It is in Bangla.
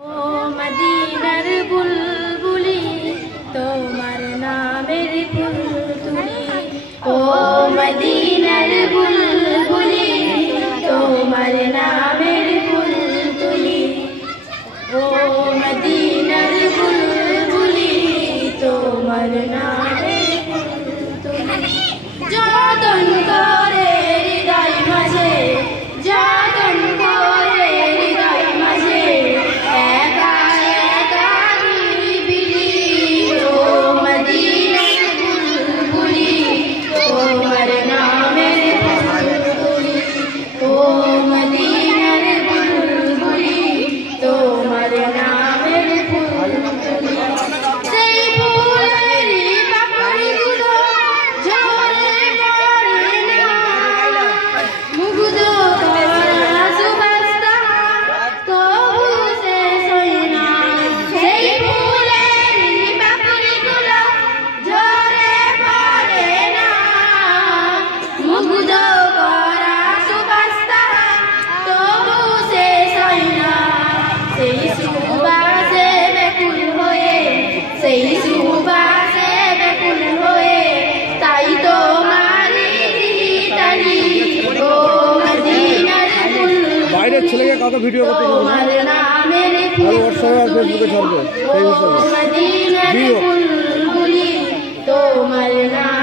ও মদিনার বুলবুলি তোমার নামের ফুল তুলি, ও মদিনার বুলবুলি তোমার নামের ফুল তুলি, ও মদিনার বুলবুলি তোমার নামের ফুল তুলি। যতন করে হৃদয় মাঝে, যতন করে হৃদয় মাঝে একা একা নিরিবিলি, ও মদিনার বুলবুলি তোমার নামের ফুল তুলি, ও মদিনার বুলবুলি তোমার নামের ফুল তুলি। সেই ফুলেরই পাপড়িগুলো ঝরে পড়ে না, মুগ্ধ করা সুবাসটা তবু শেষ হয় না। সেই ফুলেরই পাপড়িগুলো ঝরে পড়ে না, মুগ্ধ করা সুবাসটা তবু শেষ হয় না। সেই সুবাসে ব্যাকুল হয়ে, সেই সুবাসে ব্যাকুল হয়ে তাই তোমারই টানি, ও মদিনার বুলবুলি বাইরের ছেলেকে কাউকে ভিডিও করতে দিবেন না, তোমার নামের আর হোয়াটসঅ্যাপে আর ফেসবুকে ছাড়বে সেই হিসাবে। মদিনার বুলবুলি তোমার নাম